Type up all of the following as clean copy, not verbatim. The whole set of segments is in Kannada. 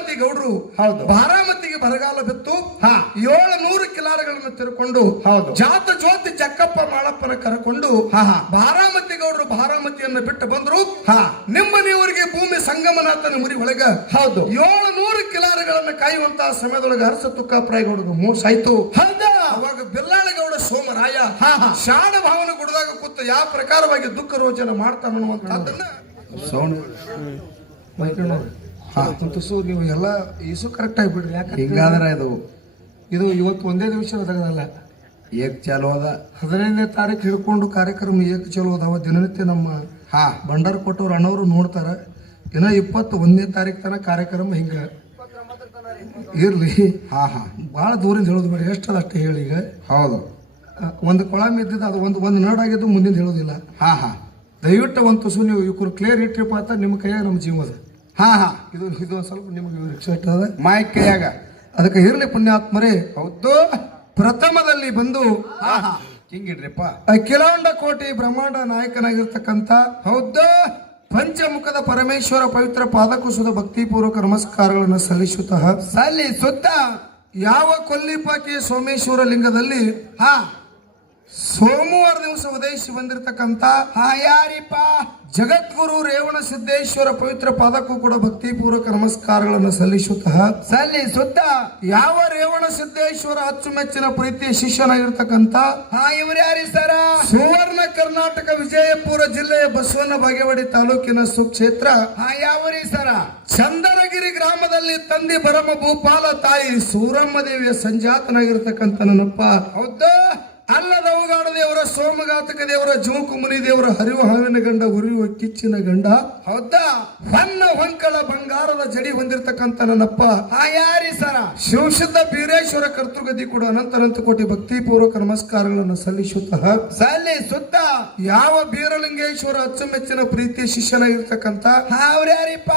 ಬಾರಾಮತಿ ಗೌಡ್ರು ಹೌದು ಬಾರಾಮತಿಗೆ ಬರಗಾಲ ಬಿತ್ತು 700 ಕಿಲಾರಗಳನ್ನು ತಿರ್ಕೊಂಡು ಜಾತ ಜ್ಯೋತಿ ಚಕ್ಕಪ್ಪ ಮಾಳಪ್ಪನ ಕರಕೊಂಡು ಬಾರಾಮತಿ ಗೌಡ್ರು ಬಾರಾಮತಿಯನ್ನು ಬಿಟ್ಟು ಬಂದ್ರು. ನಿಮ್ಮ ನೀವರಿಗೆ ಭೂಮಿ ಸಂಗಮನಾಥನ ಮುರಿ ಒಳಗ 700 ಕಿಲಾರಗಳನ್ನು ಕಾಯುವಂತಹ ಸಮಯದೊಳಗೆ ಅರಸ ತುಕ್ಕಾಪರಾಯ ಗೌಡರು ಮೋಸ ಆಯ್ತು. ಅವಾಗ ಬಿಲ್ಲಾಳಗೌಡ ಸೋಮರಾಯ ಶಾಣ ಭಾವನ ಗುಡದಾಗ ಕೂತ ಯಾವ ಪ್ರಕಾರವಾಗಿ ದುಃಖ ರೋಚನ ಮಾಡ್ತಾನನ್ನುವಂತಹದ್ದನ್ನ ನೀವು ಎಲ್ಲ ಈಸು ಕರೆಕ್ಟ್ ಆಗಿಬಿಡ್ರಿ. ಯಾಕೆ ಹಿಂಗಾದ್ರೆ ಇದು ಇವತ್ತು ಒಂದೇ ದಿವಸ ಅದಾಗದಲ್ಲ, ಏಕ್ ಚಾಲು ಅದ. 15ನೇ ತಾರೀಕು ಹಿಡ್ಕೊಂಡು ಕಾರ್ಯಕ್ರಮ ಏಕ್ ಚಲೋ ಅದಾವ. ದಿನನಿತ್ಯ ನಮ್ಮ ಭಂಡಾರ ಕೊಟ್ಟವ್ರು ಅಣ್ಣವರು ನೋಡ್ತಾರ. ಇನ್ನ 21ನೇ ತಾರೀಕು ತನಕ ಕಾರ್ಯಕ್ರಮ ಹಿಂಗ ಇರ್ಲಿ. ಬಹಳ ದೂರಿಂದ ಹೇಳೋದು ಬೇಡ, ಎಷ್ಟದ ಅಷ್ಟೇ ಹೇಳಿ. ಈಗ ಹೌದು, ಒಂದು ಕೊಳಮ್ ಇದ್ದಿದ್ದು ಅದು ಒಂದು ನಡಾಗಿದ್ದು ಮುಂದಿನ ಹೇಳೋದಿಲ್ಲ. ದಯವಿಟ್ಟು ಒಂದು ತುಸು ನೀವು ಇವ್ರು ಕ್ಲಿಯರ್ ಇಟ್ರಿಪ್ಪ ಅಂತ ನಿಮ್ಮ ಕೈಯಾಗ ನಮ್ಮ ಜೀವದ. ಇದು ಒಂದು ಸ್ವಲ್ಪ ನಿಮಗೆ ರಿಕ್ಸೆಟ್ ಅದ ಮಾಯ ಕೈಯಾಗ. ಅದಕ್ಕೆ ಇರ್ಲಿ ಪುಣ್ಯಾತ್ಮರೇ. ಹೌದು, ಪ್ರಥಮದಲ್ಲಿ ಬಂದು ಹಿಂಗಿಡ್ರಿಪ್ಪ ಅಖಿಲಾಂಡ ಕೋಟಿ ಬ್ರಹ್ಮಾಂಡ ನಾಯಕನಾಗಿರ್ತಕ್ಕಂಥ ಹೌದು ಪಂಚಮುಖದ ಪರಮೇಶ್ವರ ಪವಿತ್ರ ಪಾದಕುಸುದ ಭಕ್ತಿಪೂರ್ವಕ ನಮಸ್ಕಾರಗಳನ್ನು ಸಲ್ಲಿಸುತ್ತ ಯಾವ ಕೊಲ್ಲಿಪಾಕಿ ಸೋಮೇಶ್ವರ ಲಿಂಗದಲ್ಲಿ ಸೋಮವಾರ ದಿವಸ ಉದಯಿಸಿ ಬಂದಿರತಕ್ಕಂತ ಯಾರಿಪ್ಪ ಜಗದ್ಗುರು ರೇವಣ ಸಿದ್ದೇಶ್ವರ ಪವಿತ್ರ ಪಾದಕ್ಕೂ ಕೂಡ ಭಕ್ತಿಪೂರ್ವಕ ನಮಸ್ಕಾರಗಳನ್ನು ಸಲ್ಲಿಸುತ್ತ ಯಾವ ರೇವಣ ಸಿದ್ದೇಶ್ವರ ಅಚ್ಚುಮೆಚ್ಚಿನ ಪ್ರೀತಿಯ ಶಿಷ್ಯನಾಗಿರ್ತಕ್ಕಂತ ಇವ್ರು ಯಾರಿ ಸರ ಸುವರ್ಣ ಕರ್ನಾಟಕ ವಿಜಯಪುರ ಜಿಲ್ಲೆಯ ಬಸವನ ಬಾಗೇವಾಡಿ ತಾಲೂಕಿನ ಸುಕ್ಷೇತ್ರ ಯಾವರಿ ಸರ ಚಂದನಗಿರಿ ಗ್ರಾಮದಲ್ಲಿ ತಂದೆ ಬರಮ ಭೂಪಾಲ ತಾಯಿ ಸೂರಮ್ಮ ದೇವಿಯ ಸಂಜಾತನಾಗಿರ್ತಕ್ಕಂಥ ನನ್ನಪ್ಪ. ಹೌದು, ಅಲ್ಲದವುಗಾಡ ದೇವರ ಸೋಮಘಾತಕ ದೇವರ ಜೋಕುಮುನಿ ದೇವರ ಹರಿವು ಹಾವಿನ ಗಂಡ ಉರಿಯುವ ಕಿಚ್ಚಿನ ಗಂಡ. ಹೌದಾ, ಹೊನ್ನ ಹೊಂಕಳ ಬಂಗಾರದ ಜಡಿ ಹೊಂದಿರತಕ್ಕಂತ ನನ್ನಪ್ಪ ಯಾರಿ ಸರ ಶಿವಶುದ್ಧ ಬೀರೇಶ್ವರ ಕರ್ತೃಗದಿ ಕೂಡ ಅನಂತ ಕೋಟಿ ಭಕ್ತಿಪೂರ್ವಕ ನಮಸ್ಕಾರಗಳನ್ನು ಸಲ್ಲಿಸುತ್ತ ಯಾವ ಬೀರಲಿಂಗೇಶ್ವರ ಅಚ್ಚುಮೆಚ್ಚಿನ ಪ್ರೀತಿಯ ಶಿಷ್ಯನಾಗಿರ್ತಕ್ಕಂಥ ಯಾರಿಪ್ಪ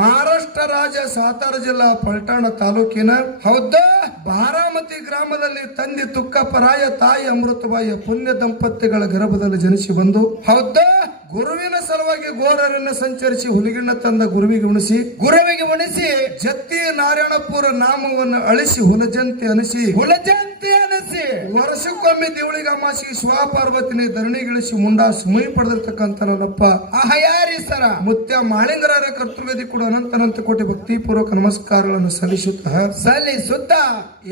ಮಹಾರಾಷ್ಟ್ರ ರಾಜ್ಯ ಸಾತಾರ ಜಿಲ್ಲಾ ಪಲ್ಟಾಣ ತಾಲೂಕಿನ ಹೌದು ಬಾರಾಮತಿ ಗ್ರಾಮದಲ್ಲಿ ತಂದೆ ತುಕ್ಕಪ್ಪರಾಯ ತಾಯಿ ಅಮೃತಬಾಯಿಯ ಪುಣ್ಯ ದಂಪತಿಗಳ ಗರ್ಭದಲ್ಲಿ ಜನಿಸಿ ಬಂದು ಹೌದು ಗುರುವಿನ ಸಲುವಾಗಿ ಗೋರರನ್ನ ಸಂಚರಿಸಿ ಹುಲಿಗಿಣ್ಣ ತಂದ ಗುರುವಿಗೆ ಉಣಿಸಿ ಜತ್ತಿ ನಾರಾಯಣಪುರ ನಾಮವನ್ನು ಅಳಿಸಿ ಹುಲಜಂತಿ ಅನಿಸಿ ವರ್ಷಕ್ಕೊಮ್ಮೆ ದೇವಳಿಗೆ ಅಮಾಸಿ ಶಿವಪಾರ್ವತಿನಿ ಧರಣಿಗಿಳಿಸಿ ಮುಂಡಾ ಸುಮೈ ಪಡೆದಿರ್ತಕ್ಕಂಥ ನನ್ನಪ್ಪ ಯಾರಿ ಸರ ಮುತ್ಯ ಮಾಳಿಂಗರಾರ ಕರ್ತೃವೇದಿ ಕೂಡ ಅನಂತ ಕೋಟಿ ಭಕ್ತಿಪೂರ್ವಕ ನಮಸ್ಕಾರಗಳನ್ನು ಸಲ್ಲಿಸುತ್ತ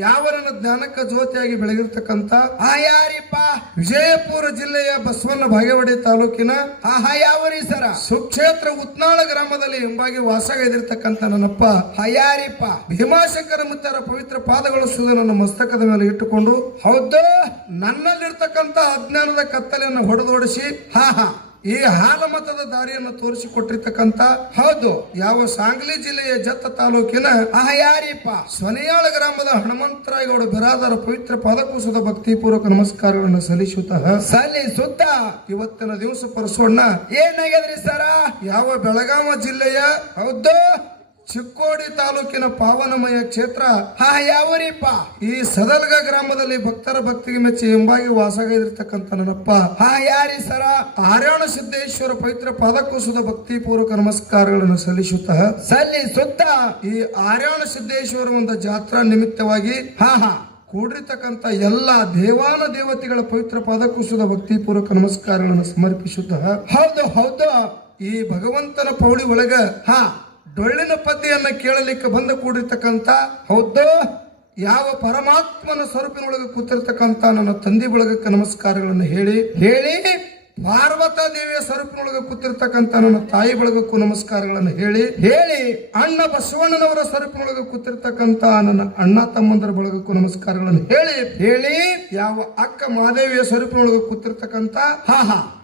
ಯಾವರನ್ನ ಜ್ಞಾನಕ್ಕ ಜ್ಯೋತಿಯಾಗಿ ಬೆಳಗಿರ್ತಕ್ಕಂಥ ಯಾರಿಪ್ಪ ವಿಜಯಪುರ ಜಿಲ್ಲೆಯ ಬಸವನ ಬಾಗೇವಾಡಿ ತಾಲೂಕಿನ ಯಾವರಿ ಸರ ಸುಕ್ಷೇತ್ರ ಉತ್ನಾಳ ಗ್ರಾಮದಲ್ಲಿ ಎಂಬಾಗಿ ವಾಸಗೈದಿರ್ತಕ್ಕಂಥ ನನ್ನಪ್ಪ ಯಾರಿಪ್ಪ ಭೀಮಾಶಂಕರ ಮುತ್ತರ ಪವಿತ್ರ ಪಾದಗಳು ಸುದ ನನ್ನ ಮಸ್ತಕದ ಮೇಲೆ ಇಟ್ಟುಕೊಂಡು ಹೌದು ನನ್ನಲ್ಲಿರ್ತಕ್ಕಂಥ ಅಜ್ಞಾನದ ಕತ್ತಲೆಯನ್ನು ಹೊಡೆದೋಡಿಸಿ ಈ ಹಾಲಮತದ ದಾರಿಯನ್ನು ತೋರಿಸಿಕೊಟ್ಟಿರ್ತಕ್ಕಂಥ ಹೌದು ಯಾವ ಸಾಂಗ್ಲಿ ಜಿಲ್ಲೆಯ ಜತ್ತ ತಾಲೂಕಿನ ಯಾರಿಪ್ಪ ಸೊನೆಯಾಳ ಗ್ರಾಮದ ಹನುಮಂತರಾಯಗೌಡ ಬಿರಾದರ ಪವಿತ್ರ ಪಾದಕೂಸದ ಭಕ್ತಿಪೂರ್ವಕ ನಮಸ್ಕಾರಗಳನ್ನು ಸಲ್ಲಿಸುತ್ತ ಇವತ್ತಿನ ದಿವಸ ಪರಸೋಣ ಏನಾಗ್ಯದ್ರಿ ಸರ ಯಾವ ಬೆಳಗಾವ ಜಿಲ್ಲೆಯ ಹೌದು ಚಿಕ್ಕೋಡಿ ತಾಲೂಕಿನ ಪಾವನಮಯ ಕ್ಷೇತ್ರ ಯಾವರಿಪ್ಪ ಈ ಸದಲ್ಗ ಗ್ರಾಮದಲ್ಲಿ ಭಕ್ತರ ಭಕ್ತಿಗೆ ಮೆಚ್ಚಿ ಎಂಬಾಗಿ ವಾಸಗೈದಿರ್ತಕ್ಕಂಥ ನನ್ನಪ್ಪ ಯಾರಿ ಸರ ಆರ್ಯಾಣ ಸಿದ್ದೇಶ್ವರ ಪವಿತ್ರ ಪಾದಕೂಸದ ಭಕ್ತಿಪೂರ್ವಕ ನಮಸ್ಕಾರಗಳನ್ನು ಸಲ್ಲಿಸುತ್ತ ಈ ಆರ್ಯಾಣ ಸಿದ್ದೇಶ್ವರ ಒಂದು ಜಾತ್ರಾ ನಿಮಿತ್ತವಾಗಿ ಕೂಡಿರ್ತಕ್ಕಂಥ ಎಲ್ಲ ದೇವಾನ ದೇವತೆಗಳ ಪವಿತ್ರ ಪಾದಕೂಸದ ಭಕ್ತಿಪೂರ್ವಕ ನಮಸ್ಕಾರಗಳನ್ನು ಸಮರ್ಪಿಸುತ್ತ ಹೌದು ಈ ಭಗವಂತನ ಪೌಳಿ ಒಳಗ ಡೊಳ್ಳಿನ ಪದ್ಯನ್ನ ಕೇಳಲಿಕ್ಕೆ ಬಂದ ಕೂಡಿರ್ತಕ್ಕಂಥ ಹೌದು ಯಾವ ಪರಮಾತ್ಮನ ಸ್ವರೂಪಿನೊಳಗೆ ಕೂತಿರ್ತಕ್ಕಂಥ ನನ್ನ ತಂದೆ ಬಳಗಕ್ಕೆ ನಮಸ್ಕಾರಗಳನ್ನು ಹೇಳಿ ಪಾರ್ವತ ದೇವಿಯ ಸ್ವರೂಪಿನೊಳಗೆ ಕೂತಿರ್ತಕ್ಕಂಥ ನನ್ನ ತಾಯಿ ಬಳಗಕ್ಕೂ ನಮಸ್ಕಾರಗಳನ್ನು ಹೇಳಿ ಅಣ್ಣ ಬಸವಣ್ಣನವರ ಸ್ವರೂಪಿನೊಳಗೆ ಕೂತಿರ್ತಕ್ಕಂಥ ನನ್ನ ಅಣ್ಣ ತಮ್ಮಂದರ ಬಳಗಕ್ಕೂ ನಮಸ್ಕಾರಗಳನ್ನು ಹೇಳಿ ಯಾವ ಅಕ್ಕ ಮಹಾದೇವಿಯ ಸ್ವರೂಪಿನೊಳಗೆ ಕೂತಿರ್ತಕ್ಕಂಥ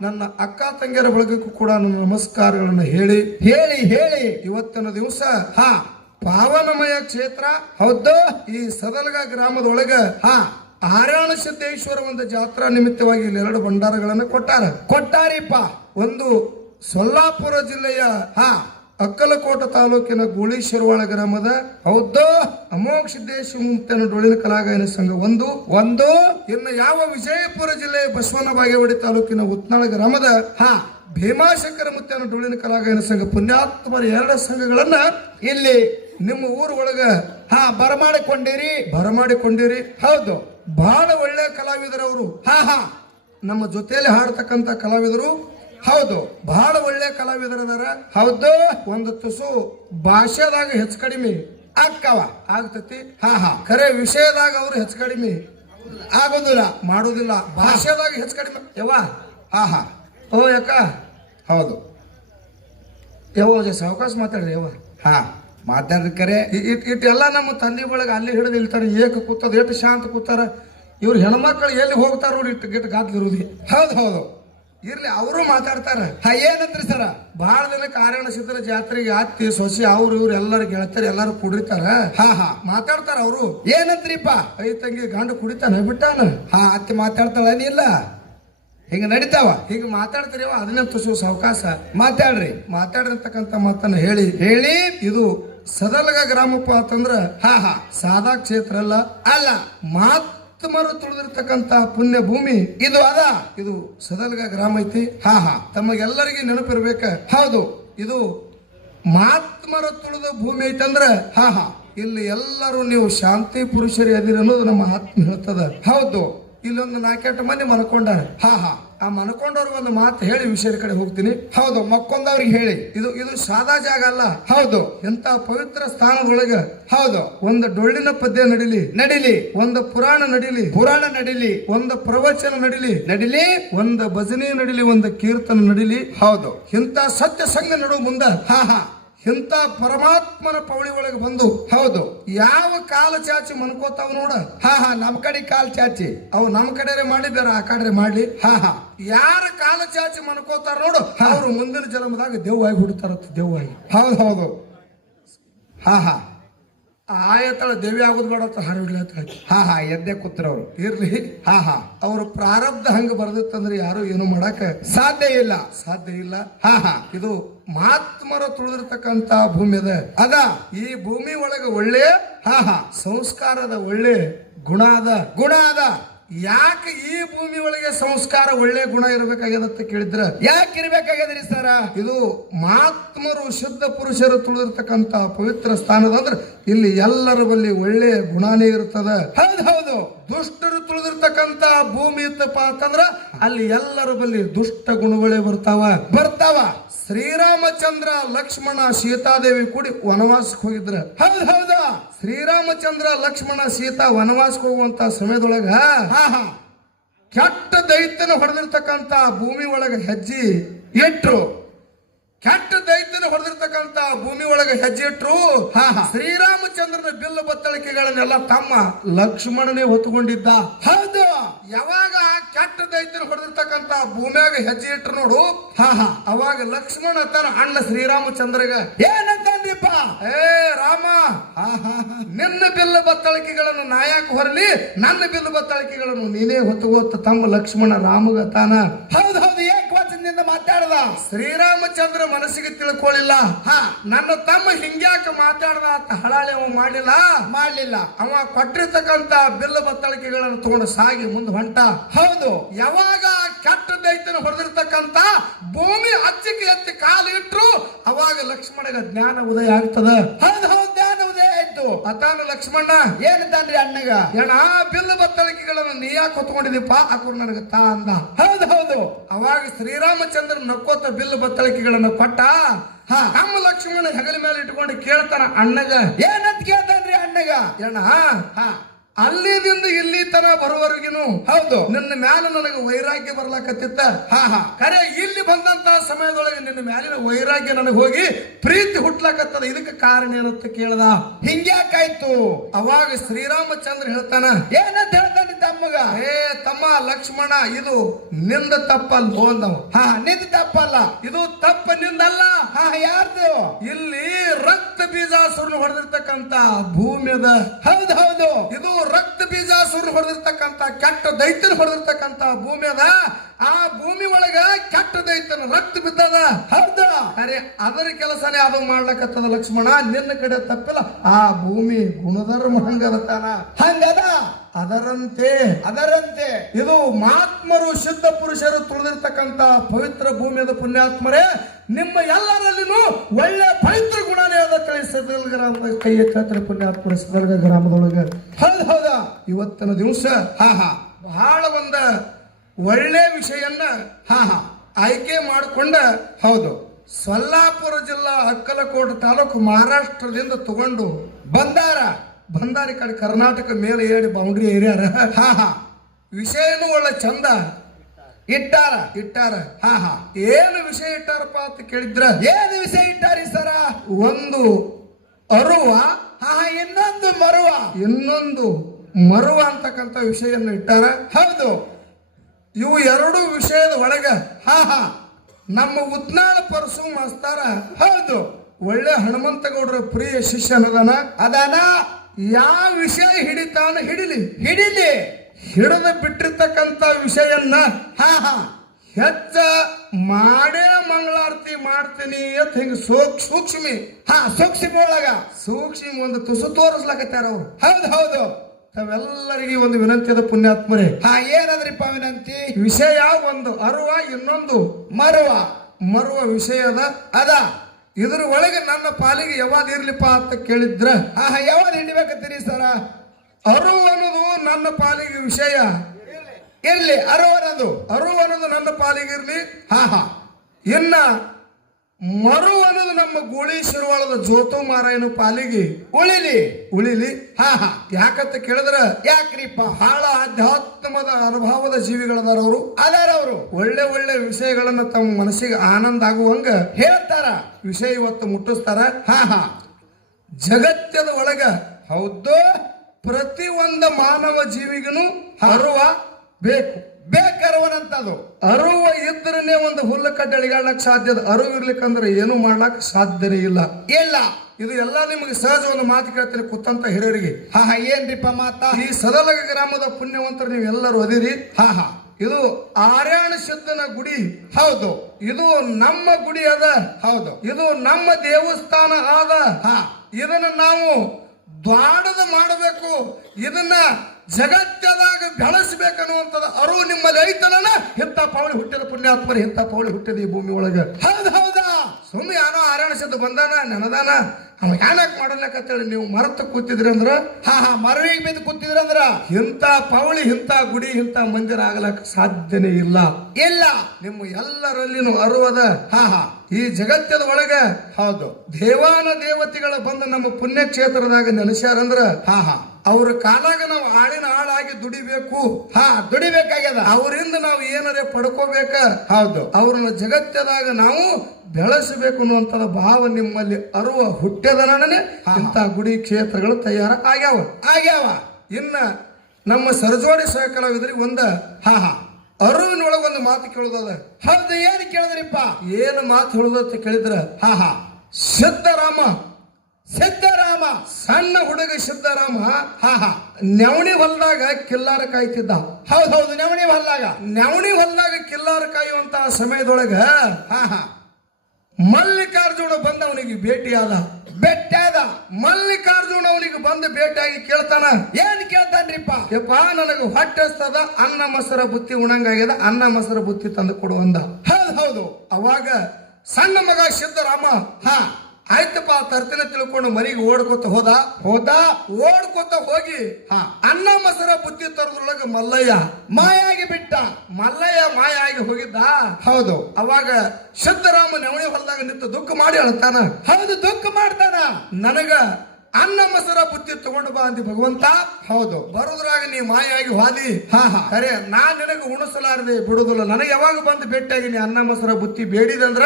ನನ್ನ ಅಕ್ಕ ತಂಗಿಯರ ಬಳಗಕ್ಕೂ ಕೂಡ ನನ್ನ ನಮಸ್ಕಾರಗಳನ್ನು ಹೇಳಿ ಇವತ್ತಿನ ದಿವಸ ಪಾವನಮಯ ಕ್ಷೇತ್ರ ಹೌದು ಈ ಸದಲ್ಗ ಗ್ರಾಮದೊಳಗ ಆರ್ಯಾಣ ಸಿದ್ದೇಶ್ವರ ಒಂದು ಜಾತ್ರಾ ನಿಮಿತ್ತವಾಗಿ ಇಲ್ಲಿ 2 ಭಂಡಾರಗಳನ್ನು ಕೊಟ್ಟಾರಿಪ್ಪ. ಒಂದು ಸೊಲ್ಲಾಪುರ ಜಿಲ್ಲೆಯ ಅಕ್ಕಲಕೋಟ ತಾಲೂಕಿನ ಗೂಳಿ ಶಿರವಾಳ ಗ್ರಾಮದ ಹೌದು ಅಮೋಘ ಸಿದ್ದೇಶ ಮುಕ್ತನ ಡೊಳ್ಳಿನ ಕಲಾಗಾಯನ ಸಂಘ ಒಂದು ಇನ್ನು ಯಾವ ವಿಜಯಪುರ ಜಿಲ್ಲೆಯ ಬಸವನ ಬಾಗೇವಾಡಿ ತಾಲೂಕಿನ ಉತ್ನಾಳ ಗ್ರಾಮದ ಭೀಮಾಶಂಕರ ಮುತ್ತನ ಡೊಳ್ಳಿನ ಕಲಾಗಾಯನ ಸಂಘ ಪುಣ್ಯಾತ್ಮರ 2 ಸಂಘಗಳನ್ನ ಇಲ್ಲಿ ನಿಮ್ಮ ಊರ್ ಒಳಗ ಬರಮಾಡಿಕೊಂಡಿರಿ. ಬರಮಾಡಿಕೊಂಡಿರಿ. ಹೌದು. ಬಹಳ ಒಳ್ಳೆ ಕಲಾವಿದರು ಅವರು. ಹಾ ನಮ್ಮ ಜೊತೆಯಲ್ಲಿ ಹಾಡ್ತಕ್ಕಂತ ಕಲಾವಿದರು. ಹೌದು. ಬಹಳ ಒಳ್ಳೆ ಕಲಾವಿದರದಾರ. ಹೌದು. ಒಂದು ತುಸು ಭಾಷೆದಾಗ ಹೆಚ್ಚು ಕಡಿಮೆ ಅಕ್ಕವ ಆಗ್ತತಿ. ಹಾ ಖರೆ ವಿಷಯದಾಗ ಅವ್ರು ಹೆಚ್ಚು ಕಡಿಮೆ ಆಗೋದಿಲ್ಲ, ಮಾಡೋದಿಲ್ಲ. ಭಾಷೆದಾಗ ಹೆಚ್ಚು ಕಡಿಮೆ ಯವ್ವ. ಹಾ ಓ ಯಾಕ ಹೌದು. ಯವ್ವ ಸಾವಕಾಶ ಮಾತಾಡ್ರಿ ಯವ್ವ. ಹಾ ಮಾತಾಡ್ಕರೆ ಇಟ್ಟೆಲ್ಲ ನಮ್ಮ ತಂದೆ ಒಳಗೆ ಅಲ್ಲಿ ಹಿಡಿದು ಇಲ್ತಾರೆ. ಏಕ ಕೂತದ ಎಷ್ಟು ಶಾಂತ ಕೂತಾರ. ಇವ್ರು ಹೆಣ್ಮಕ್ಳು ಎಲ್ಲಿ ಹೋಗ್ತಾರ ನೋಡಿ ಇಟ್ಟು ಗಿಟ್ಟು ಗಾದ್ಲಿರುದಿ. ಹೌದು ಹೌದು. ಇರ್ಲಿ ಅವರು ಮಾತಾಡ್ತಾರ. ಏನಂತ್ರಿ ಸರ? ಬಹಳ ದಿನ ಕಾರಣ ಸಿದ್ಧರ ಜಾತ್ರೆಗೆ ಅತ್ತಿ ಸೊಸಿ ಅವ್ರು ಇವ್ರು ಎಲ್ಲರೂ ಗೆಳತಾರೆ ಎಲ್ಲರೂ ಕುಡಿತಾರ. ಹಾ ಮಾತಾಡ್ತಾರ ಅವರು. ಏನಂತ್ರಿಪ್ಪ? ಐ ತಂಗಿ ಗಂಡು ಕುಡಿತಾನ ಬಿಟ್ಟಾನ. ಅತ್ತೆ ಮಾತಾಡ್ತಾಳ ಇಲ್ಲ ಹಿಂಗ ನಡೀತಾವ. ಹಿಂಗ ಮಾತಾಡ್ತಾರವ ಅದನ್ನ ತುಸು ಸಾವಕಾಶ ಮಾತಾಡ್ರಿ. ಮಾತಾಡಿರ್ತಕ್ಕಂಥ ಮಾತನ್ನ ಹೇಳಿ ಇದು ಸದಲಗ ಗ್ರಾಮಪ್ಪ ಅಂತಂದ್ರ ಹಾ ಸಾದಾ ಕ್ಷೇತ್ರ ಅಲ್ಲ. ಅಲ್ಲ, ಮಾತ್ಮರು ತುಳಿದಿರ್ತಕ್ಕಂತ ಪುಣ್ಯ ಭೂಮಿ ಇದು ಅದ. ಇದು ಸದಲಗ ಗ್ರಾಮ ಐತಿ. ಹಾ ತಮಗೆಲ್ಲರಿಗೆ ನೆನಪಿರ್ಬೇಕ. ಹೌದು. ಇದು ಮಾತ್ಮರ ತುಳಿದ ಭೂಮಿ ಐತಂದ್ರ ಹಾ ಇಲ್ಲಿ ಎಲ್ಲರೂ ನೀವು ಶಾಂತಿ ಪುರುಷರಿ ಅದಿರಿ ಅನ್ನೋದು ನಮ್ಮ ಆತ್ಮ ಹೇಳ್ತದ. ಹೌದು. ಇಲ್ಲೊಂದು 4-8 ಮಂದಿ ಮನ್ಕೊಂಡಾರ. ಹಾ ಆ ಮನ್ಕೊಂಡವ್ರಿಗೆ ಒಂದು ಮಾತು ಹೇಳಿ ವಿಷಯದ ಕಡೆ ಹೋಗ್ತೀನಿ. ಹೌದು. ಮಕ್ಕೊಂದವ್ರಿಗೆ ಹೇಳಿ. ಇದು ಸಾದಾ ಜಾಗ ಅಲ್ಲ. ಹೌದು. ಎಂತ ಪವಿತ್ರ ಸ್ಥಾನದೊಳಗ ಹೌದು. ಒಂದು ಡೊಳ್ಳಿನ ಪದ್ಯ ನಡಿಲಿ, ಒಂದು ಪುರಾಣ ನಡಿಲಿ, ಒಂದು ಪ್ರವಚನ ನಡಿಲಿ, ಒಂದು ಭಜನೆ ನಡಿಲಿ, ಒಂದು ಕೀರ್ತನ ನಡಿಲಿ. ಹೌದು. ಇಂಥ ಸತ್ಯ ಸಂಘ ನಡು ಮುಂದ ಹಾ ಇಂಥ ಪರಮಾತ್ಮನ ಪವಳಿ ಒಳಗೆ ಬಂದು ಹೌದು ಯಾವ ಕಾಲ ಚಾಚಿ ಮನ್ಕೋತಾವ ನೋಡ. ಹಾ ನಮ್ ಕಡೆ ಕಾಲ್ ಚಾಚಿ ಅವು ನಮ್ಮ ಕಡೆ ಮಾಡಿ ಬೇರೆ ಆ ಕಡೆ ಮಾಡ್ಲಿ. ಹಾ ಯಾರ ಕಾಲ ಚಾಚಿ ಮನ್ಕೋತಾರ ನೋಡು ಅವ್ರು ಮುಂದಿನ ಜನ್ಮದಾಗ ದೆವ್ವಾಗಿ ಹುಡ್ತಾರತ್ತ. ದೆವ್ವಾಗಿ. ಹೌದು. ಹಾ ಆಯತಳ ದೇವಿ ಆಗೋದು ಬೇಡ ಅಂತ ಹಾರಿಡ್ಲತ್ತ. ಹಾ ಎದ್ದೆ ಕೂತ್ರವ್ರು ಇರ್ಲಿ. ಹಾ ಅವ್ರ ಪ್ರಾರಬ್ಧ ಹಂಗ ಬರ್ದಿತ್ತಂದ್ರೆ ಯಾರು ಏನು ಮಾಡಾಕ ಸಾಧ್ಯ ಇಲ್ಲ. ಹಾ ಇದು ಮಹಾತ್ಮರ ತುಳಿದಿರ್ತಕ್ಕಂತ ಭೂಮಿ ಅದ. ಈ ಭೂಮಿ ಒಳಗೆ ಒಳ್ಳೆ ಸಂಸ್ಕಾರದ ಒಳ್ಳೆ ಗುಣ ಅದ. ಯಾಕೆ ಈ ಭೂಮಿ ಒಳಗೆ ಸಂಸ್ಕಾರ ಒಳ್ಳೆ ಗುಣ ಇರಬೇಕಾಗ್ಯದಂತ ಕೇಳಿದ್ರ ಯಾಕೆ ಇರ್ಬೇಕಾಗ್ಯದ್ರಿ ಸರ? ಇದು ಮಹಾತ್ಮರು ಶುದ್ಧ ಪುರುಷರು ತುಳಿದಿರ್ತಕ್ಕಂತ ಪವಿತ್ರ ಸ್ಥಾನದ ಅಂದ್ರೆ ಇಲ್ಲಿ ಎಲ್ಲರ ಬಲ್ಲಿ ಒಳ್ಳೆ ಗುಣನೇ ಇರ್ತದ. ಹೌದು. ದುಷ್ಟರು ತುಳಿದಿರ್ತಕ್ಕಂತ ಭೂಮಿ ಇತ್ತಪ್ಪ ಅಂತಂದ್ರ ಅಲ್ಲಿ ಎಲ್ಲರ ಬಲ್ಲಿ ದುಷ್ಟ ಗುಣಗಳೇ ಬರ್ತಾವ. ಶ್ರೀರಾಮಚಂದ್ರ ಲಕ್ಷ್ಮಣ ಸೀತಾದೇವಿ ಕೂಡಿ ವನವಾಸಕ್ಕೆ ಹೋಗಿದ್ರ. ಹೌದು. ಶ್ರೀರಾಮಚಂದ್ರ ಲಕ್ಷ್ಮಣ ಸೀತಾ ವನವಾಸಕ್ಕೆ ಹೋಗುವಂತ ಸಮಯದೊಳಗ ಕೆಟ್ಟ ದೈತ್ಯನ ಹೊಡೆದಿರ್ತಕ್ಕಂತ ಭೂಮಿ ಒಳಗ ಹೆಜ್ಜೆ ಇಟ್ರು. ಶ್ರೀರಾಮಚಂದ್ರನ ಬಿಲ್ಲು ಬತ್ತಳಿಕೆಗಳನ್ನೆಲ್ಲ ತಮ್ಮ ಲಕ್ಷ್ಮಣನೇ ಹೊತ್ತುಕೊಂಡಿದ್ದ. ಹೌದು. ಯಾವಾಗ ಕೆಟ್ಟ ದೈತ್ಯನ ಹೊಡೆದಿರ್ತಕ್ಕಂತ ಭೂಮಿಯಾಗ ಹೆಜ್ಜೆ ಇಟ್ರು ನೋಡು. ಅವಾಗ ಲಕ್ಷ್ಮಣ ತನ್ನ ಅಣ್ಣ ಶ್ರೀರಾಮಚಂದ್ರಗ ಏನಂತಂದ್ರಿಪ್ಪ? ರಾಮ, ನಿನ್ನ ಬಿಲ್ಲು ಬತ್ತಳಿಕೆಗಳನ್ನು ನಾಯಕ ಹೊರಲಿ, ನನ್ನ ಬಿಲ್ಲು ಬತ್ತಳಿಕೆಗಳನ್ನು ನೀನೇ ಹೊತ್ತುಗೋತ ತಮ್ಮ ಲಕ್ಷ್ಮಣ ರಾಮಗ ತಾನ. ಹೌದು. ಏಕವಚನದಿಂದ ಮಾತಾಡದ ಶ್ರೀರಾಮಚಂದ್ರ ಮನಸ್ಸಿಗೆ ತಿಳ್ಕೊಳ್ಳಿಲ್ಲ. ನನ್ನ ತಮ್ಮ ಹಿಂಗ್ಯಾಕ ಮಾತಾಡದ ಅಂತ ಹಳಾಳಿ ಅವ ಮಾಡಲಿಲ್ಲ. ಅವ ಕೊಟ್ಟಿರ್ತಕ್ಕಂತ ಬಿಲ್ಲು ಬತ್ತಳಿಕೆಗಳನ್ನು ತಗೊಂಡು ಸಾಗಿ ಮುಂದೆ ಹೊಂಟ. ಹೌದು. ಯಾವಾಗ ಕೆಟ್ಟ ದೈತ್ಯನ ಹೊಡೆದಿರ್ತಕ್ಕಂತ ಭೂಮಿ ಅಚ್ಚಿಗೆ ಎತ್ತಿ ಕಾಲು ಇಟ್ರು ಅವಾಗ ಲಕ್ಷ್ಮಣಗ ಜ್ಞಾನ ಉದಯ ಆಗ್ತದ. ಹೌದು. ಜ್ಞಾನ ಉದಯ ಆಯ್ತು. ಅತಾನ ಲಕ್ಷ್ಮಣ ಏನಂತಾನ್ರಿ ಅಣ್ಣಗ? ಬಿಲ್ಲು ಬತ್ತಳಿಕೆಗಳನ್ನು ನೀ ಯಾಕೆ ಹೊತ್ಕೊಂಡಿದೀಪ ಹಾಕೋರು ನನಗ ತಾ ಅಂದ. ಹೌದು. ಅವಾಗ ಶ್ರೀರಾಮಚಂದ್ರ ನಕ್ಕೋತ ಬಿಲ್ಲು ಬತ್ತಳಿಕೆಗಳನ್ನು ಕೊಟ್ಟ. ನಮ್ಮ ಲಕ್ಷ್ಮಣ ಹೆಗಲ ಮೇಲೆ ಇಟ್ಕೊಂಡು ಕೇಳ್ತಾನ ಅಣ್ಣಗ. ಏನಂತ ಕೇಳ್ತಾನ್ರಿ ಅಣ್ಣಗ? ಅಲ್ಲಿದಿಂದ ಇಲ್ಲಿ ತನ ಬರುವವರೆಗಿನು ಹೌದು ನಿನ್ನ ಮ್ಯಾಲ ನನಗೆ ವೈರಾಗ್ಯ ಬರ್ಲಾಕತ್ತಿತ್ತ. ಖರೆ ಇಲ್ಲಿ ಬಂದಂತ ಸಮಯದೊಳಗೆ ನಿನ್ನ ಮ್ಯಾಲಿನ ವೈರಾಗ್ಯ ನನಗೆ ಹೋಗಿ ಪ್ರೀತಿ ಹುಟ್ಲಾಕತ್ತದ. ಇದಕ್ಕೆ ಕಾರಣ ಏನಂತ ಕೇಳ್ದ. ಹಿಂಗ್ಯಾಕಾಯ್ತು? ಅವಾಗ ಶ್ರೀರಾಮಚಂದ್ರ ಹೇಳ್ತಾನ. ಏನಂತ ಹೇಳ್ತಾನೆ ತಮ್ಮಗ? ತಮ್ಮ ಲಕ್ಷ್ಮಣ, ಇದು ನಿಂದ ತಪ್ಪಲ್ಲ ಹೋದವ. ನಿಂದ ತಪ್ಪಲ್ಲ, ಇದು ತಪ್ಪ ನಿಂದಲ್ಲ. ಯಾರ್ದು? ಇಲ್ಲಿ ರಕ್ತ ಬೀಜಾಸುರನ ಹೊಡೆದಿರ್ತಕ್ಕಂತ ಭೂಮಿ ಅದ. ಹೌದು. ಇದು ರಕ್ತ ಬೀಜಾಸುರನ ಹೊಡೆದಿರ್ತಕ್ಕಂತ ಕೆಟ್ಟ ದೈತ್ಯನ ಹೊಡೆದಿರ್ತಕ್ಕಂತ ಭೂಮಿ ಅದ. ಆ ಭೂಮಿ ಒಳಗ ಕೆಟ್ಟ ದೈತ್ಯನ ರಕ್ತ ಬಿದ್ದದ. ಹೌದು. ಅರೆ ಅದರ ಕೆಲಸನೇ ಅದು ಮಾಡ್ಲಕತ್ತದ ಲಕ್ಷ್ಮಣ. ನಿನ್ನ ಕಡೆ ತಪ್ಪಿಲ್ಲ. ಆ ಭೂಮಿ ಗುಣಧರ್ಮ ಹಂಗದ. ಅದರಂತೆ ಇದು ಮಹಾತ್ಮರು ಶುದ್ಧ ಪುರುಷರು ತುಳಿದಿರ್ತಕ್ಕಂತ ಪವಿತ್ರ ಭೂಮಿಯದ ಪುಣ್ಯಾತ್ಮರೇ ನಿಮ್ಮ ಎಲ್ಲರಲ್ಲಿನೂ ಒಳ್ಳೆ ಪವಿತ್ರ ಗುಣನೇ ಅದ ತಳಿ ಸದಲ್ ಗ್ರಾಮದ ಕೈ ಎತ್ತಾತ್ರ ಪುಣ್ಯಾತ್ಮರ ಸದರ್ಗ ಗ್ರಾಮದೊಳಗ ಹೌದಾ ಇವತ್ತಿನ ದಿವಸ ಬಹಳ ಒಂದ ಒಳ್ಳೆ ವಿಷಯನ್ನ ಆಯ್ಕೆ ಮಾಡಿಕೊಂಡ ಹೌದು ಸೊಲ್ಲಾಪುರ ಜಿಲ್ಲಾ ಅಕ್ಕಲಕೋಟೆ ತಾಲೂಕು ಮಹಾರಾಷ್ಟ್ರದಿಂದ ತಗೊಂಡು ಬಂದಾರಿ ಕಡೆ ಕರ್ನಾಟಕ ಮೇಲೆ ಏಡಿ ಬೌಂಡ್ರಿ ಏರಿಯಾರ ವಿಷಯನೂ ಒಳ್ಳೆ ಚಂದ ಇಟ್ಟಾರ ಏನು ವಿಷಯ ಇಟ್ಟಾರಪ್ಪ ಅಂತ ಕೇಳಿದ್ರ ಏನು ವಿಷಯ ಇಟ್ಟಾರಿ ಸರ ಒಂದು ಅರುವ ಇನ್ನೊಂದು ಮರುವ ಅಂತಕ್ಕಂಥ ವಿಷಯವನ್ನು ಇಟ್ಟಾರ. ಹೌದು ಇವು ಎರಡು ವಿಷಯದ ಒಳಗ ನಮ್ಮ ಉತ್ನಾಳ ಪರಸು ಮಾಸ್ತಾರ ಹೌದು ಒಳ್ಳೆ ಹನುಮಂತಗೌಡರ ಪ್ರಿಯ ಅದಾನ ಯಾವ ವಿಷಯ ಹಿಡಿತಾನ ಹಿಡಿಲಿ ಹಿಡಿದ ಬಿಟ್ಟಿರ್ತಕ್ಕಂಥ ವಿಷಯನ್ನ ಹೆಚ್ಚ ಮಾಡೇ ಮಂಗಳಾರತಿ ಮಾಡ್ತೀನಿ ಅಂತ ಹಿಂಗ ಸೂಕ್ಷ್ಮಿ ಸೂಕ್ಷ್ಮ ಒಂದು ತುಸು ತೋರಿಸ್ಲಾಕತ್ತಾರ ಅವ್ರು. ಹೌದು ತಾವೆಲ್ಲರಿಗೆ ಒಂದು ವಿನಂತಿ ಅದ ಪುಣ್ಯಾತ್ಮರೇ. ಏನದ್ರಿಪ್ಪ ವಿನಂತಿ? ವಿಷಯ ಒಂದು ಅರುವ ಇನ್ನೊಂದು ಮರುವ ವಿಷಯ ಅದ ಇದ್ರ ಒಳಗೆ ನನ್ನ ಪಾಲಿಗೆ ಯಾವಾಗ ಇರ್ಲಿಪ್ಪ ಅಂತ ಕೇಳಿದ್ರ ಯಾವಾಗ ಹಿಡಿಬೇಕತ್ತೀರಿ ಸರ? ಅರು ಅನ್ನೋದು ನನ್ನ ಪಾಲಿಗೆ ವಿಷಯ ಇರ್ಲಿ. ಅರು ಅನ್ನೋದು ನನ್ನ ಪಾಲಿಗೆ ಇರ್ಲಿ. ಇನ್ನ ಮರು ಅನ್ನೋದು ನಮ್ಮ ಗೂಳಿ ಶಿರ್ವಾಳದ ಜೋತು ಮಾರಾಯನ ಪಾಲಿಗೆ ಉಳಿಲಿ. ಯಾಕಂತ ಕೇಳಿದ್ರ ಯಾಕ್ರಿಪ್ಪ? ಬಹಳ ಆಧ್ಯಾತ್ಮದ ಅನುಭವದ ಜೀವಿಗಳದಾರವರು ಒಳ್ಳೆ ಒಳ್ಳೆ ವಿಷಯಗಳನ್ನ ತಮ್ಮ ಮನಸ್ಸಿಗೆ ಆನಂದ ಆಗುವಂಗ ಹೇಳ್ತಾರ, ವಿಷಯ ಇವತ್ತು ಮುಟ್ಟಿಸ್ತಾರ. ಜಗತ್ತದ ಒಳಗ ಹೌದು ಪ್ರತಿ ಒಂದು ಮಾನವ ಜೀವಿಗೂ ಅರುವ ಬೇಕರುವನಂತದು. ಅರುವ ಇದ್ರನೇ ಒಂದು ಹುಲ್ಲು ಕಡ್ಡಿ ಅಳಿಗಾಡ್ಲಕ್ ಸಾಧ್ಯದ. ಅರಿವು ಇರ್ಲಿಕ್ಕಂದ್ರೆ ಏನು ಮಾಡ್ಲಕ್ ಸಾಧ್ಯನೇ ಇಲ್ಲ. ಇದು ಎಲ್ಲ ನಿಮಗೆ ಸಹಜ ಒಂದು ಮಾತು ಕೇಳ್ತೀನಿ ಕೂತಂತ ಹಿರಿಯರಿಗೆ. ಏನ್ರಿಪ್ಪ ಮಾತಾ? ಈ ಸದಲಗ ಗ್ರಾಮದ ಪುಣ್ಯವಂತರು ನೀವು ಎಲ್ಲರೂ ಅದಿರಿ. ಇದು ಆರ್ಯಾಣ ಸಿದ್ಧನ ಗುಡಿ. ಹೌದು ಇದು ನಮ್ಮ ಗುಡಿ ಅದ. ಹೌದು ಇದು ನಮ್ಮ ದೇವಸ್ಥಾನ ಅದ. ಇದನ್ನ ನಾವು ದ್ವಾಡದ ಮಾಡಬೇಕು, ಇದನ್ನ ಜಗತ್ತದಾಗ ಬೆಳೆಸಬೇಕನ್ನುವಂಥದ್ದು ಅರಿವು ನಿಮ್ಮಲ್ಲಿ ಐತನ. ಇಂಥ ಪೌಳಿ ಹುಟ್ಟಿದ ಪುಣ್ಯಾತ್ಮರು, ಇಂಥ ಪೌಳಿ ಹುಟ್ಟಿದ ಈ ಭೂಮಿ ಒಳಗ. ಹೌದಾ? ಸುಮ್ಮನೆ ಯಾರೋ ಆರಣ ಸಿದ್ಧ ಬಂದಾನ ನೆನದಾನ ಅವ ಯಾನಕ್ ಮಾಡಲಕ್ಕಂತೇಳಿ ನೀವು ಮರತ ಕೂತಿದ್ರಿ ಅಂದ್ರ ಮರವಿಗೆ ಬಿದ್ದು ಕೂತಿದ್ರಂದ್ರ ಇಂಥ ಪೌಳಿ, ಇಂಥ ಗುಡಿ, ಇಂಥ ಮಂದಿರ ಆಗ್ಲಕ್ಕ ಸಾಧ್ಯನೇ ಇಲ್ಲ. ನಿಮ್ಮ ಎಲ್ಲರಲ್ಲಿನೂ ಅರುವದ. ಈ ಜಗತ್ತದ ಒಳಗ ಹೌದು ದೇವಾನ ದೇವತೆಗಳ ಬಂದ ನಮ್ಮ ಪುಣ್ಯಕ್ಷೇತ್ರದಾಗ ನೆಲೆಸ್ಯಾರಂದ್ರ ಅವ್ರ ಕಾಲಾಗ ನಾವು ಆಳಿನ ಆಳಾಗಿ ದುಡಿಬೇಕಾಗ್ಯದ. ಅವರಿಂದ ನಾವು ಏನಾರೇ ಪಡ್ಕೋಬೇಕ. ಹೌದು ಅವ್ರನ್ನ ಜಗತ್ತದಾಗ ನಾವು ಬೆಳೆಸಬೇಕು ಅನ್ನುವಂಥದ್ದು ಭಾವ ನಿಮ್ಮಲ್ಲಿ ಅರುವ ಹುಟ್ಟ್ಯದ. ಇಂಥ ಗುಡಿ ಕ್ಷೇತ್ರಗಳು ತಯಾರ ಆಗ್ಯಾವ. ಇನ್ನ ನಮ್ಮ ಸರಜೋಡಿ ಸಹಕಲಾವಿದ್ರಿಗೆ ಒಂದ ಅರುವಿನೊಳಗೆ ಒಂದು ಮಾತು ಕೇಳುದದ. ಹೌದು ಏನು ಕೇಳಿದ್ರಿಪ್ಪ? ಏನು ಮಾತು ಹೇಳುದಂತ ಕೇಳಿದ್ರ ಸಿದ್ದರಾಮ ಸಣ್ಣ ಹುಡುಗ ಸಿದ್ದರಾಮ ನವಣಿ ಹೊಲದಾಗ ಕಿಲ್ಲಾರ ಕಾಯ್ತಿದ್ದ. ಹೌದು ನವಣಿ ಹೊಲದಾಗ ಕಿಲ್ಲಾರ ಕಾಯುವಂತಹ ಸಮಯದೊಳಗ ಮಲ್ಲಿಕಾರ್ಜುನ ಬಂದ ಅವನಿಗೆ ಭೇಟಿಯಾದ. ಮಲ್ಲಿಕಾರ್ಜುನ ಅವನಿಗೆ ಬಂದು ಭೇಟಿಯಾಗಿ ಕೇಳ್ತಾನ. ಏನ್ ಕೇಳ್ತಾನ್ರಿಪ್ಪ? ಯಪ್ಪ ನನಗೆ ಹೊಟ್ಟೆ ಹಸ್ತದ, ಅನ್ನ ಮೊಸರ ಬುತ್ತಿ ಉಣಂಗಾಗ್ಯದ, ಅನ್ನ ಮೊಸರ ಬುತ್ತಿ ತಂದು ಕೊಡು ಅಂದ. ಹೌದು ಅವಾಗ ಸಣ್ಣ ಮಗ ಸಿದ್ದರಾಮ ಆಯ್ತಪ್ಪ ತರ್ತಿನ ತಿಳ್ಕೊಂಡು ಮನೆಗೆ ಓಡ್ಕೊತ ಓಡ್ಕೊತ ಹೋಗಿ ಅನ್ನ ಮೊಸರ ಬುತ್ತಿ ತರದ್ರೊಳಗ ಮಲ್ಲಯ್ಯ ಮಾಯ ಆಗಿ ಹೋಗಿದ್ದ. ಹೌದು ಅವಾಗ ಸಿದ್ದರಾಮ ನವಣಿ ಹೊಲದಾಗ ನಿಂತು ದುಃಖ ಮಾಡಿ ಅಳ್ತಾನ. ಹೌದು ದುಃಖ ಮಾಡ್ತಾನ. ನನಗ ಅನ್ನ ಮೊಸರ ಬುತ್ತಿ ತಗೊಂಡು ಬಾ ಅಂದಿ ಭಗವಂತ. ಹೌದು ಬರೋದ್ರಾಗ ನೀ ಮಾಯಾಗಿ ಹಾದಿ. ಖರೆ ನಾನ್ ನಿನಗೆ ಉಣಿಸಲಾರದೆ ಬಿಡುದಿಲ್ಲ. ನನಗೆ ಯಾವಾಗ ಬಂದು ಭೇಟಿಯಾಗಿ ನೀ ಅನ್ನ ಮೊಸರ ಬುತ್ತಿ ಬೇಡಿದಂದ್ರ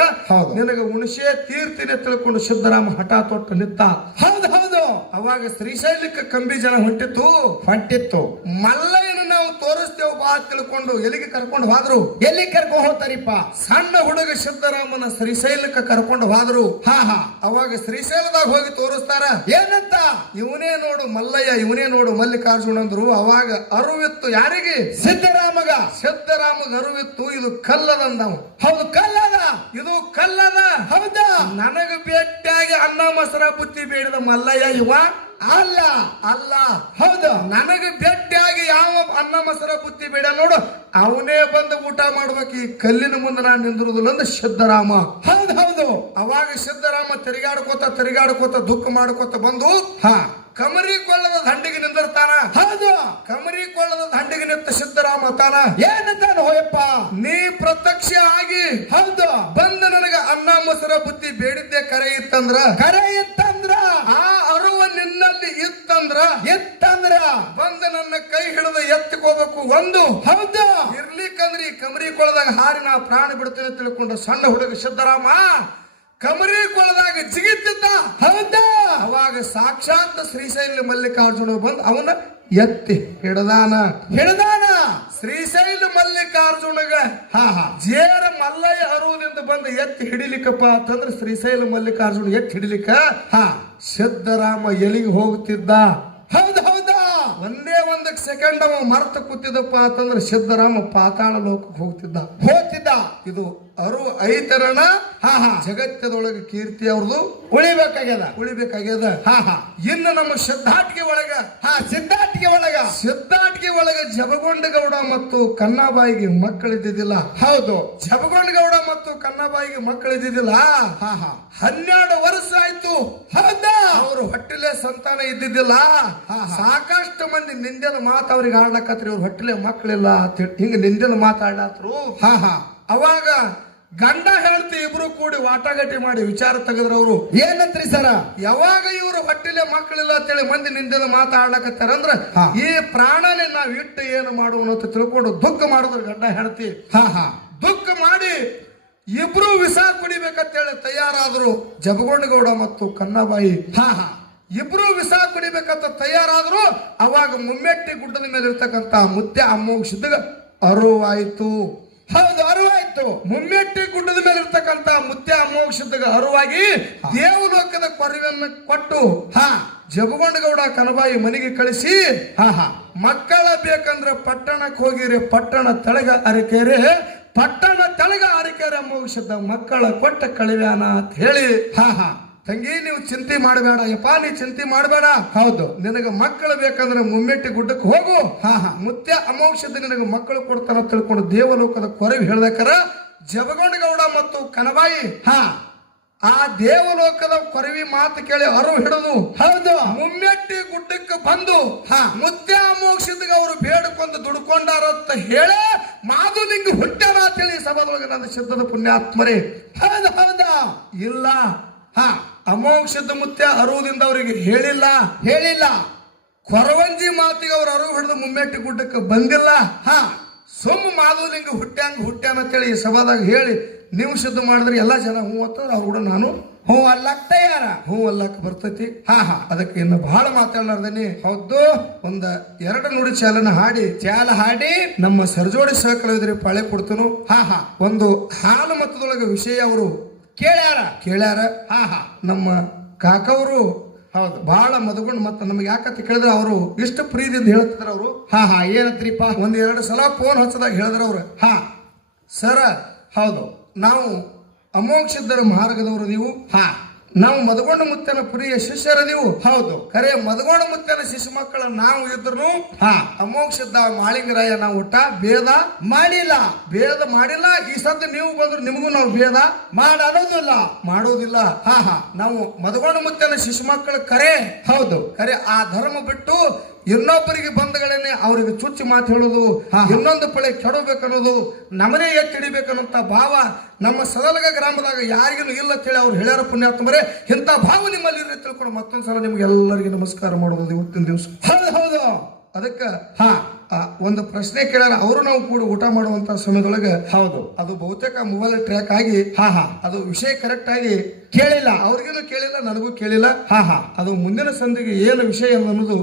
ನಿನಗೆ ಉಣಿಸೇ ತೀರ್ತಿನಿ ತಿಳ್ಕೊಂಡು ಸಿದ್ದರಾಮ ಹಠ ತೊಟ್ಟು ನಿಂತ. ಹೌದು ಅವಾಗ ಶ್ರೀಶೈಲಕ್ಕೆ ಕಂಬಿ ಜನ ಹೊಂಟಿತ್ತು. ಮಲ್ಲಯ್ಯನ ನಾವು ತೋರಿಸ್ತೇವ ಬಾ ತಿಳ್ಕೊಂಡು ಎಲ್ಲಿಗೆ ಕರ್ಕೊಂಡು ಹೋದ್ರು. ಎಲ್ಲಿ ಕರ್ಕೊಂಡು ಹೋಗ್ತಾರಿಪ್ಪ? ಸಣ್ಣ ಹುಡುಗ ಸಿದ್ದರಾಮನ ಶ್ರೀಶೈಲಕ್ಕೆ ಕರ್ಕೊಂಡು ಹೋದ್ರು. ಅವಾಗ ಶ್ರೀಶೈಲದಾಗ ಹೋಗಿ ತೋರಿಸ್ತಾರ. ಏನಂತ? ಇವನೇ ನೋಡು ಮಲ್ಲಯ್ಯ, ಇವನೇ ನೋಡು ಮಲ್ಲಿಕಾರ್ಜುನ ಅಂದ್ರು. ಅವಾಗ ಅರುವಿತ್ತು ಯಾರಿಗೆ? ಸಿದ್ದರಾಮಗ ಅರುವಿತ್ತು. ಇದು ಕಲ್ಲದಂದವು. ಹೌದು ಇದು ಕಲ್ಲದ. ಹೌದಾ? ನನಗ ಭೇಟಿಯಾಗಿ ಅನ್ನ ಮೊಸರ ಬುತ್ತಿ ಬೇಡಿದ ಮಲ್ಲಯ್ಯ ಇವ ಅಲ್ಲ ಅಲ್ಲ. ಹೌದು ನನಗೆ ಭೇಟಿಯಾಗಿ ಯಾವ ಅನ್ನ ಮೊಸರ ಬುತ್ತಿ ಬೇಡ ನೋಡು ಅವನೇ ಬಂದು ಊಟ ಮಾಡ್ಬೇಕು. ಈ ಕಲ್ಲಿನ ಮುಂದೆ ನಾನು ನಿಂದಿರುವುದಿಲ್ಲ ಅಂದ ಸಿದ್ದರಾಮ. ಹೌದು ಹೌದು. ಅವಾಗ ಸಿದ್ದರಾಮ ತಿರುಗಾಡ್ಕೋತ ದುಃಖ ಮಾಡ್ಕೋತ ಬಂದು ಹಾ ಕಮರಿ ಕೊಳ್ಳದ ದಂಡಿಗೆ ನಿಂದಿರ್ತಾನ. ಹೌದು ಕಮರಿ ಕೊಳ್ಳದ ದಂಡಿಗೆ ನಿಂತ ಸಿದ್ದರಾಮ ತಾನ ಏನಂತಾನ ಹೋಯಪ್ಪ, ನೀ ಪ್ರತ್ಯಕ್ಷ ಆಗಿ ಹೌದು ಬಂದ ನನಗ ಅನ್ನ ಮೊಸರ ಬುತ್ತಿ ಬೇಡಿದ್ದೆ ಕರೆ ಇತ್ತಂದ್ರ, ಕರೆ ಇತ್ತಂದ್ರ, ಆ ಅರುವ ನಿನ್ನಲ್ಲಿ ಇತ್ತಂದ್ರ ಬಂದ ನನ್ನ ಕೈ ಹಿಡಿದು ಎತ್ತಿಕೋಬೇಕು. ಒಂದು ಹೌದು ಇರ್ಲಿಕ್ಕಂದ್ರೆ ಈ ಕಮರಿ ಕೊಳದಾಗ ಹಾರಿ ನಾ ಪ್ರಾಣ ಬಿಡ್ತೇನೆ ತಿಳ್ಕೊಂಡ ಸಣ್ಣ ಹುಡುಗ ಸಿದ್ದರಾಮ ಕಮರಿ ಕೊಳದಾಗ ಜಿಗಿತಿದ್ದ. ಹೌದಾ ಅವಾಗ ಸಾಕ್ಷಾತ್ ಶ್ರೀಶೈಲ ಮಲ್ಲಿಕಾರ್ಜುನ ಬಂದು ಅವನ ಎತ್ತಿ ಹಿಡದಾನ. ಶ್ರೀಶೈಲ ಮಲ್ಲಿಕಾರ್ಜುನಗ ಜೇರ ಮಲ್ಲಯ್ಯ ಅರುವುದಿಂದ ಬಂದು ಎತ್ತಿ ಹಿಡಿಲಿಕ್ಕಪ್ಪ ಅಂತಂದ್ರೆ ಶ್ರೀಶೈಲ ಮಲ್ಲಿಕಾರ್ಜುನ ಎತ್ತಿ ಹಿಡಿಲಿಕ್ಕ ಸಿದ್ದರಾಮ ಎಲ್ಲಿಗೆ ಹೋಗ್ತಿದ್ದ. ಹೌದು ಹೌದಾ ಒಂದೇ ಒಂದಕ್ಕೆ ಸೆಕೆಂಡ್ ಅವ ಮರ್ತ ಕೂತಿದ್ದಪ್ಪ ಅಂತಂದ್ರೆ ಸಿದ್ದರಾಮ ಪಾತಾಳ ಲೋಕಕ್ಕೆ ಹೋಗ್ತಿದ್ದ. ಇದು ಅರು ಐತರಣ ಜಗತ್ತದೊಳಗೆ ಕೀರ್ತಿ ಅವ್ರದು ಉಳಿಬೇಕಾಗ್ಯದ. ಇನ್ನು ನಮ್ಮ ಸಿದ್ಧಾಟಿಗೆ ಒಳಗ ಜಬಗೊಂಡಗೌಡ ಮತ್ತು ಕನ್ನಾಬಾಯಿಗೆ ಮಕ್ಕಳಿದ್ದಿದ್ದಿಲ್ಲ. ಹೌದು ಜಬಗೊಂಡಗೌಡ ಮತ್ತು ಕನ್ನಾಬಾಯಿಗೆ ಮಕ್ಕಳಿದ್ದಿದ್ದಿಲ್ಲ. 12 ವರ್ಷ ಆಯ್ತು. ಹೌದಾ ಅವರು ಹೊಟ್ಟಿಲೆ ಸಂತಾನ ಇದ್ದಿದ್ದಿಲ್ಲ. ಸಾಕಷ್ಟು ಮಂದಿ ನಿಂದೆದ ಮಾತು ಅವ್ರಿಗೆ ಆಡ್ಲಕತ್ರಿ. ಅವ್ರ ಹೊಟ್ಟಿಲೆ ಮಕ್ಕಳಿಲ್ಲ ಹಿಂಗ ನಿಂದೆದ ಮಾತಾಡ್ಲಾತ್ರು. ಅವಾಗ ಗಂಡ ಹೇಳ್ತಿ ಇಬ್ರು ಕೂಡಿ ವಾಟಾಗಟ್ಟಿ ಮಾಡಿ ವಿಚಾರ ತೆಗೆದ್ರವ್ರು. ಏನಂತ್ರಿ ಸರ, ಯಾವಾಗ ಇವರು ಹೊಟ್ಟಿಲೆ ಮಕ್ಕಳಿಲ್ಲ ಅಂತೇಳಿ ಮಂದಿ ನಿಂದೆದ ಮಾತಾಡ್ಲಕತ್ತಾರಂದ್ರ ಈ ಪ್ರಾಣನೇ ನಾವ್ ಇಟ್ಟು ಏನು ಮಾಡುವ ಅಂತ ತಿಳ್ಕೊಂಡು ದುಃಖ ಮಾಡಿದ್ರು ಗಂಡ ಹೇಳ್ತಿ. ದುಃಖ ಮಾಡಿ ಇಬ್ರು ವಿಷ ಕುಡಿಬೇಕಂತೇಳಿ ತಯಾರಾದ್ರು. ಜಬಗೊಂಡಗೌಡ ಮತ್ತು ಕನ್ನಾಬಾಯಿ ಇಬ್ರು ವಿಷ ಕುಡಿಬೇಕಂತ ತಯಾರಾದ್ರು. ಅವಾಗ ಮುಮ್ಮೆಟ್ಟಿ ಗುಡ್ಡದ ಮೇಲೆ ಇರ್ತಕ್ಕಂತ ಮುತ್ಯ ಅಮ್ಮೋಗ್ ಸಿದ್ಧಗ ಅರುವಾಯ್ತು. ಹೌದು ಅರುವಾಯ್ತು. ಮುಮ್ಮೆಟ್ಟಿ ಗುಡ್ಡದ ಮೇಲೆ ಇರ್ತಕ್ಕಂತ ಮುತ್ಯ ಅಮ್ಮೋಗ್ ಸಿದ್ಧಗ ಅರುವಾಗಿ ದೇವಲೋಕದ ಕೊರವೆಯನ್ನು ಕೊಟ್ಟು ಜಬಗೊಂಡಗೌಡ ಕನಬಾಯಿ ಮನೆಗೆ ಕಳಿಸಿ ಮಕ್ಕಳ ಬೇಕಂದ್ರೆ ಪಟ್ಟಣಕ್ಕೆ ಹೋಗಿರಿ, ಪಟ್ಟಣ ತಳಗ ಅರಕೆರೆ, ಪಟ್ಟಣ ತಳಗ ಅರಕೆರೆ ಅಮ್ಮೋಗ್ ಸಿದ್ಧ ಮಕ್ಕಳ ಕೊಟ್ಟ ಕಳಿವ್ಯಾನ ಅಂತ ಹೇಳಿ ತಂಗಿ ನೀವು ಚಿಂತೆ ಮಾಡಬೇಡ ಯಪ್ಪ, ನೀ ಚಿಂತೆ ಮಾಡಬೇಡ. ಹೌದು ನಿನಗ ಮಕ್ಕಳು ಬೇಕಂದ್ರೆ ಮುಮ್ಮೆಟ್ಟಿ ಗುಡ್ಡಕ್ಕೆ ಹೋಗು. ಮುತ್ಯ ಅಮೋಕ್ಷದ ನಿನಗೆ ಮಕ್ಕಳು ಕೊಡ್ತಾನ ತಿಳ್ಕೊಂಡು ದೇವಲೋಕದ ಕೊರವಿ ಹೇಳ್ದಕ್ಕಾರ ಜಬಗೊಂಡಗೌಡ ಮತ್ತು ಕನಬಾಯಿ ಆ ದೇವಲೋಕದ ಕೊರವಿ ಮಾತು ಕೇಳಿ ಅರು ಹಿಡಿದು ಹೌದು ಮುಮ್ಮೆಟ್ಟಿ ಗುಡ್ಡಕ್ಕೆ ಬಂದು ಮುತ್ಯ ಅಮೋಕ್ಷದಾಗ ಅವರು ಬೇಡ್ಕೊಂಡು ದುಡ್ಕೊಂಡಾರಂತ ಹೇಳಿ ಮಾಧುಲಿಂಗ ಹುಟ್ಟ್ಯಾರ ಅಂತೇಳಿ ಸಭಾದೊಳಗೆ ನನ್ನ ಸಿದ್ಧದ ಪುಣ್ಯಾತ್ಮರೇ. ಹೌದಾ ಇಲ್ಲ ಅಮೋಕ್ಷದ ಮುತ್ಯ ಅರುವುದಿಂದ ಅವರಿಗೆ ಹೇಳಿಲ್ಲ. ಕೊರವಂಜಿ ಮಾತಿಗೆ ಅವ್ರು ಅರು ಹಿಡಿದು ಮುಮ್ಮೆಟ್ಟಿ ಗುಡ್ಡಕ್ಕೆ ಬಂದಿಲ್ಲ. ಸುಮ್ಮ ಮಾಧುಲಿಂಗ ಹುಟ್ಟ್ಯಾನ ಅಂತೇಳಿ ಈ ಸಭಾದಾಗ ಹೇಳಿ ನೀವು ಸಿದ್ಧ ಮಾಡಿದ್ರೆ ಎಲ್ಲಾ ಜನ ಹೂ ಅಂತಂದ್ರೆ ಅವ್ರು ಕೂಡ ನಾನು ಹೂ ಅಲ್ಲಕ್ ತಯಾರ, ಹೂ ಅಲ್ಲಕ್ ಬರ್ತೈತಿ. ಅದಕ್ಕೆ ಇನ್ನು ಬಹಳ ಮಾತಾಡ್ಲಾರ್ದೇನೆ ಹೌದು ಒಂದ 2 ನುಡಿ ಚಾಲ ಹಾಡಿ ನಮ್ಮ ಸರ್ಜೋಡಿ ಸಹ ಕಲಾವಿದರಿಗೆ ಪಾಳೆ ಕೊಡ್ತನು. ಒಂದು ಹಾಲು ಮತದೊಳಗೆ ವಿಷಯ ಅವರು ಕೇಳ್ಯಾರ. ನಮ್ಮ ಕಾಕವರು ಹೌದು ಬಹಳ ಮದಗೊಂಡು ಮತ್ತ ನಮ್ಗೆ ಯಾಕಂತ ಕೇಳಿದ್ರೆ ಅವರು ಇಷ್ಟು ಪ್ರೀತಿಯಿಂದ ಹೇಳ್ತಿದ್ರ ಅವರು. ಏನಂತ್ರಿಪ್ಪ, 1-2 ಸಲ ಫೋನ್ ಹಚ್ಚದಾಗ ಹೇಳಿದ್ರ ಅವ್ರ ಸರ ಹೌದು ನಾವು ಅಮೋಕ್ಷಿದ್ದರ ಮಾರ್ಗದವರು ನೀವು, ನಾವು ಮದಗೊಂಡ ಮುತ್ತನ ಪ್ರಿಯ ಶಿಷ್ಯರ ನೀವು. ಹೌದು ಖರೆ ಮದಗೊಂಡ ಮುತ್ತನ ಶಿಶು ಮಕ್ಕಳ ನಾವು ಇದ್ರು ಅಮೋಕ್ಷಿದ್ದ ಮಾಳಿಂಗರಾಯ ನಾವು ಒಟ್ಟ ಭೇದ ಮಾಡಿಲ್ಲ. ಈ ಸದ್ಯ ನೀವು ಬಂದ್ರು ನಿಮಗೂ ನಾವು ಭೇದ ಮಾಡೋದಿಲ್ಲ. ನಾವು ಮದಗೊಂಡ ಮುತ್ತನ ಶಿಶು ಮಕ್ಕಳ ಕರೆ ಹೌದು ಖರೆ ಆ ಧರ್ಮ ಬಿಟ್ಟು ಇನ್ನೊಬ್ಬರಿಗೆ ಬಂಧಗಳನ್ನೇ ಅವರಿಗೆ ಚುಚ್ಚಿ ಮಾತು ಹೇಳೋದು, ಇನ್ನೊಂದು ಪಳೆ ಕೆಡಬೇಕನ್ನೋದು, ನಮ್ಮನೇ ಎತ್ತಿಡಿಬೇಕನ್ನೋಂತ ಭಾವ ನಮ್ಮ ಸದಲಗ ಗ್ರಾಮದಾಗ ಯಾರಿಗೂ ಇಲ್ಲ ಅಂತೇಳಿ ಅವ್ರು ಹೇಳ್ಯಾರ ಪುಣ್ಯಾತ್ಮರೇ. ಇಂಥ ಭಾವ ನಿಮ್ಮಲ್ಲಿ ತಿಳ್ಕೊಂಡು ಮತ್ತೊಂದ್ಸಲ ನಿಮ್ಗೆ ಎಲ್ಲರಿಗೆ ನಮಸ್ಕಾರ ಮಾಡೋದು ಇವತ್ತಿನ ದಿವಸ. ಹೌದು ಅದಕ್ಕೆ ಒಂದು ಪ್ರಶ್ನೆ ಕೇಳ್ಯಾರ ಅವರು ನಾವು ಕೂಡ ಊಟ ಮಾಡುವಂತ ಸಮಯದೊಳಗೆ. ಹೌದು ಅದು ಬಹುತೇಕ ಮೊಬೈಲ್ ಟ್ರ್ಯಾಕ್ ಆಗಿ ಅದು ವಿಷಯ ಕರೆಕ್ಟ್ ಆಗಿ ಕೇಳಿಲ್ಲ, ಅವ್ರಿಗೇನು ಕೇಳಿಲ್ಲ, ನನಗೂ ಕೇಳಿಲ್ಲ. ಅದು ಮುಂದಿನ ಸಂಧಿಗೆ ಏನು ವಿಷಯ ಅನ್ನೋದು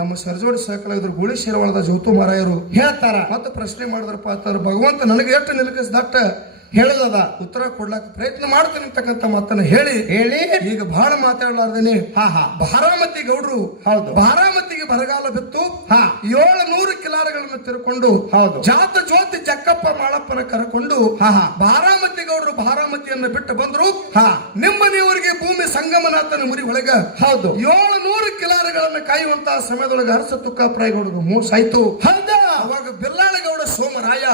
ನಮ್ಮ ಸರ್ಜೋಡಿ ಸಹಕಲ ಇದ್ರ ಗುಳಿ ಶಿರವಾಳದ ಜ್ಯೋತು ಮಾರಾಯರು ಹೇಳ್ತಾರ. ಮತ್ತೆ ಪ್ರಶ್ನೆ ಮಾಡಿದ್ರಪ್ಪ ಅಂತಾರೆ ಭಗವಂತ ನನಗೆ ಎಷ್ಟು ನಿಲುಕಿಸಿದಟ್ಟ ಹೇಳೋದದ ಉತ್ತರ ಕೊಡ್ಲಾಕ ಪ್ರಯತ್ನ ಮಾಡ್ತೇನೆ ಅಂತಕ್ಕಂಥ ಮಾತನ್ನ ಹೇಳಿ ಈಗ ಬಹಳ ಮಾತಾಡ್ಲಾರ್ದೇನೆ ಹಾ ಬಾರಾಮತಿ ಗೌಡ್ರು ಹೌದು ಬಾರಾಮತಿಗೆ ಬರಗಾಲ ಬಿತ್ತು ಹಾ 700 ಕಿಲಾರಗಳನ್ನು ತಿರ್ಕೊಂಡು ಹೌದು ಜಾತ ಜ್ಯೋತಿ ಜಕ್ಕಪ್ಪ ಮಾಳಪ್ಪನ ಕರಕೊಂಡು ಹಾ ಬಾರಾಮತಿ ಗೌಡ್ರು ಬಾರಾಮತಿಯನ್ನು ಬಿಟ್ಟು ಬಂದ್ರು ಹಾ ನಿಮ್ಮನೆಯವರಿಗೆ ಭೂಮಿ ಸಂಗಮನಾಥನ ಮುರಿ ಒಳಗ ಹೌದು 700 ಕಿಲಾರಗಳನ್ನು ಕಾಯುವಂತಹ ಸಮಯದೊಳಗೆ ಅರಸ ತುಕ್ಕಾಪ್ರಾಯಗೌಡರು ಮೋಸ ಆಯ್ತು. ಅವಾಗ ಬಿಲ್ಲಾಳಗೌಡ ಸೋಮರಾಯ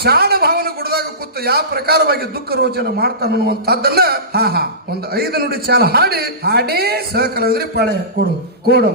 ಶಾಣ ಭಾವನ ಗುಡದಾಗ ಕೂತು ಯಾವ ಪ್ರಕಾರವಾಗಿ ದುಃಖ ರೋಚನ ಮಾಡ್ತಾನನ್ನುವಂತಹದ್ದನ್ನ ಹಾ ಒಂದು 5 ನುಡಿ ಚಾಲ ಹಾಡಿ ಹಾಡಿ ಸಹಕಲಾವಿದ್ರಿ ಪಾಳೆ ಕೊಡು ಕೊಡು